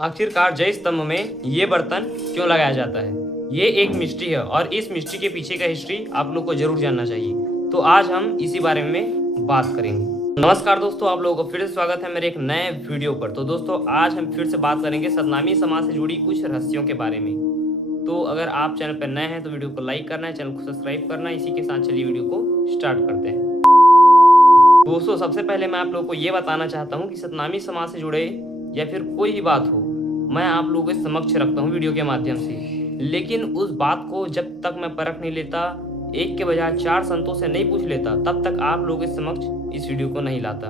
आखिरकार जय स्तंभ में ये बर्तन क्यों लगाया जाता है, ये एक मिस्ट्री है और इस मिस्ट्री के पीछे का हिस्ट्री आप लोग को जरूर जानना चाहिए। तो आज हम इसी बारे में बात करेंगे। नमस्कार दोस्तों, आप लोगों को फिर से स्वागत है मेरे एक नए वीडियो पर। तो दोस्तों आज हम फिर से बात करेंगे सतनामी समाज से जुड़ी कुछ रहस्यों के बारे में। तो अगर आप चैनल पर नए हैं तो वीडियो को लाइक करना है, चैनल को सब्सक्राइब करना है। इसी के साथ चलिए वीडियो को स्टार्ट करते हैं। दोस्तों सबसे पहले मैं आप लोगों को ये बताना चाहता हूँ कि सतनामी समाज से जुड़े या फिर कोई भी बात हो, मैं आप लोगों के समक्ष रखता हूँ वीडियो के माध्यम से। लेकिन उस बात को जब तक मैं परख नहीं लेता, एक के बजाय 4 संतों से नहीं पूछ लेता, तब तक आप लोगों के समक्ष इस वीडियो को नहीं लाता।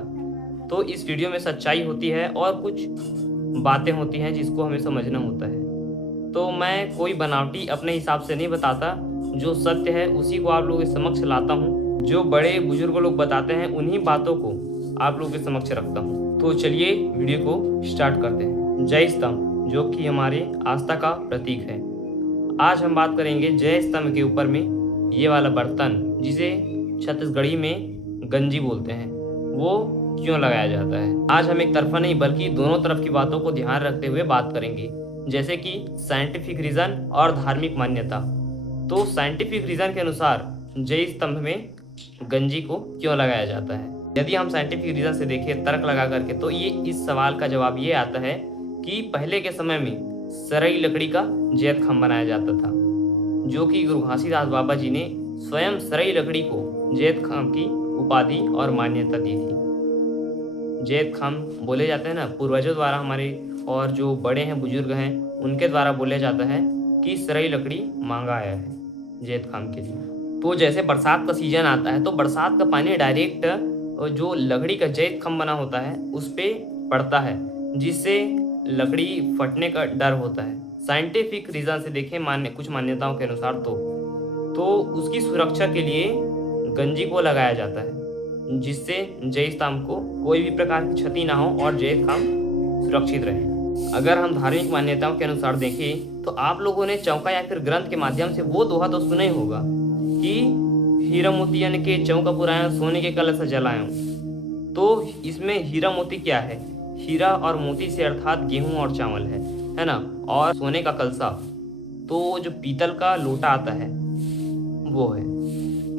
तो इस वीडियो में सच्चाई होती है और कुछ बातें होती हैं जिसको हमें समझना होता है। तो मैं कोई बनावटी अपने हिसाब से नहीं बताता, जो सत्य है उसी को आप लोगों के समक्ष लाता हूँ। जो बड़े बुजुर्ग लोग बताते हैं उन्हीं बातों को आप लोगों के समक्ष रखता हूँ। तो चलिए वीडियो को स्टार्ट करते हैं। जय स्तंभ जो कि हमारे आस्था का प्रतीक है। आज हम बात करेंगे जय स्तंभ के ऊपर में ये वाला बर्तन, जिसे छत्तीसगढ़ी में गंजी बोलते हैं, वो क्यों लगाया जाता है। आज हम एक तरफा नहीं बल्कि दोनों तरफ की बातों को ध्यान रखते हुए बात करेंगे, जैसे कि साइंटिफिक रीजन और धार्मिक मान्यता। तो साइंटिफिक रीजन के अनुसार जय स्तंभ में गंजी को क्यों लगाया जाता है। यदि हम साइंटिफिक रीजन से देखें, तर्क लगा करके, तो ये इस सवाल का जवाब ये आता है कि पहले के समय में सरई लकड़ी का जैत खम्भ बनाया जाता था, जो कि गुरु घासीदास बाबा जी ने स्वयं सरई लकड़ी को जैत खम्भ की उपाधि और मान्यता दी थी। जैत खम्भ बोले जाते हैं ना, पूर्वजों द्वारा हमारे और जो बड़े हैं बुजुर्ग हैं उनके द्वारा बोला जाता है कि सरई लकड़ी मांगा आया है जैत खम्भ के लिए। तो जैसे बरसात का सीजन आता है तो बरसात का पानी डायरेक्ट जो लकड़ी का जैत खम्भ बना होता है उस पर पड़ता है, जिससे लकड़ी फटने का डर होता है। साइंटिफिक रीजन से देखें, कुछ मान्यताओं के अनुसार तो उसकी सुरक्षा के लिए गंजी को लगाया जाता है, जिससे जय स्तंभ को कोई भी प्रकार की क्षति ना हो और जैत खम्भ सुरक्षित रहे। अगर हम धार्मिक मान्यताओं के अनुसार देखें तो आप लोगों ने चौका या फिर ग्रंथ के माध्यम से वो दोहा तो सुना ही होगा कि हीरा मोती यानी के चौका पुराया सोने के कलश जलाया। तो इसमें हीरा मोती क्या है? हीरा और मोती से अर्थात गेहूं और चावल है ना। और सोने का कलसा तो जो पीतल का लोटा आता है वो है।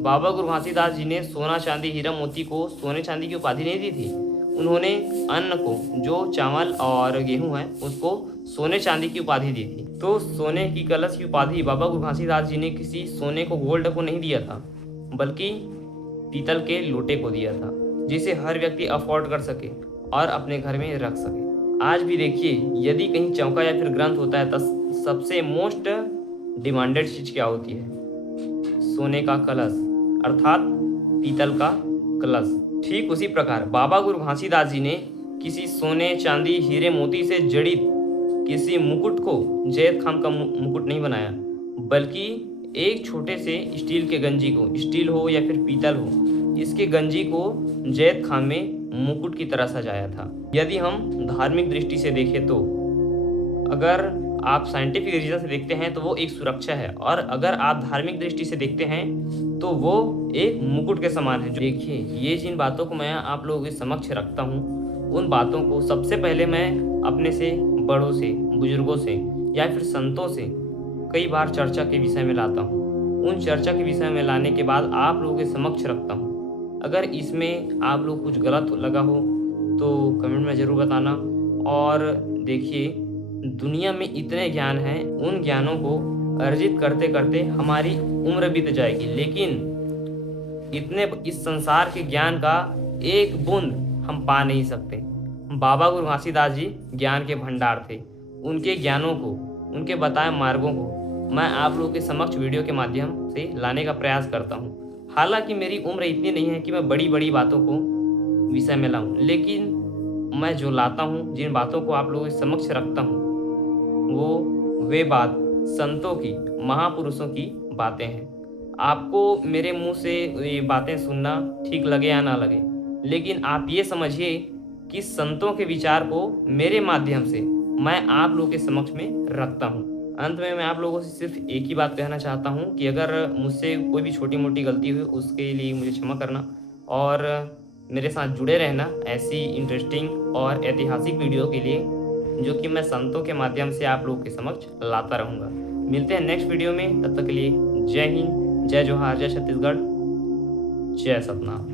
बाबा गुरु घासीदास जी ने सोना चांदी हीरा मोती को सोने चांदी की उपाधि नहीं दी थी। उन्होंने अन्न को, जो चावल और गेहूं है, उसको सोने चांदी की उपाधि दी थी। तो सोने की कलश की उपाधि बाबा गुरु घासीदास जी ने किसी सोने को, गोल्ड को नहीं दिया था, बल्कि पीतल के लोटे को दिया था, जिसे हर व्यक्ति अफोर्ड कर सके और अपने घर में रख सके। आज भी देखिए, यदि कहीं चौका या फिर ग्रंथ होता है तो सबसे मोस्ट डिमांडेड चीज क्या होती है? सोने का कलश अर्थात पीतल का कलश। ठीक उसी प्रकार बाबा गुरु घासीदास जी ने किसी सोने चांदी हीरे मोती से जड़ित किसी मुकुट को जैत खम्भ का मुकुट नहीं बनाया, बल्कि एक छोटे से स्टील के गंजी को, स्टील हो या फिर पीतल हो, इसके गंजी को जैत खम्भ में मुकुट की तरह सजाया था। यदि हम धार्मिक दृष्टि से देखें तो अगर आप साइंटिफिक रीजन से देखते हैं तो वो एक सुरक्षा है, और अगर आप धार्मिक दृष्टि से देखते हैं तो वो एक मुकुट के समान है। देखिए, ये जिन बातों को मैं आप लोगों के समक्ष रखता हूँ, उन बातों को सबसे पहले मैं अपने से बड़ों से, बुजुर्गों से या फिर संतों से कई बार चर्चा के विषय में लाता हूँ। उन चर्चा के विषय में लाने के बाद आप लोगों के समक्ष रखता हूँ। अगर इसमें आप लोग कुछ गलत लगा हो तो कमेंट में ज़रूर बताना। और देखिए, दुनिया में इतने ज्ञान हैं, उन ज्ञानों को अर्जित करते करते हमारी उम्र बीत जाएगी, लेकिन इतने इस संसार के ज्ञान का एक बूंद हम पा नहीं सकते। बाबा गुरु घासीदास जी ज्ञान के भंडार थे। उनके ज्ञानों को, उनके बताए मार्गों को मैं आप लोगों के समक्ष वीडियो के माध्यम से लाने का प्रयास करता हूँ। हालांकि मेरी उम्र इतनी नहीं है कि मैं बड़ी बड़ी बातों को विषय में लाऊं, लेकिन मैं जो लाता हूँ, जिन बातों को आप लोगों के समक्ष रखता हूँ, वो वे बात संतों की, महापुरुषों की बातें हैं। आपको मेरे मुंह से ये बातें सुनना ठीक लगे या ना लगे, लेकिन आप ये समझिए कि संतों के विचार को मेरे माध्यम से मैं आप लोगों के समक्ष में रखता हूँ। अंत में मैं आप लोगों से सिर्फ एक ही बात कहना चाहता हूँ कि अगर मुझसे कोई भी छोटी मोटी गलती हुई उसके लिए मुझे क्षमा करना, और मेरे साथ जुड़े रहना ऐसी इंटरेस्टिंग और ऐतिहासिक वीडियो के लिए। जो कि मैं संतों के माध्यम से आप लोगों के समक्ष लाता रहूँगा। मिलते हैं नेक्स्ट वीडियो में, तब तक के लिए जय हिंद, जय जोहार, जय छत्तीसगढ़, जय सतनाम।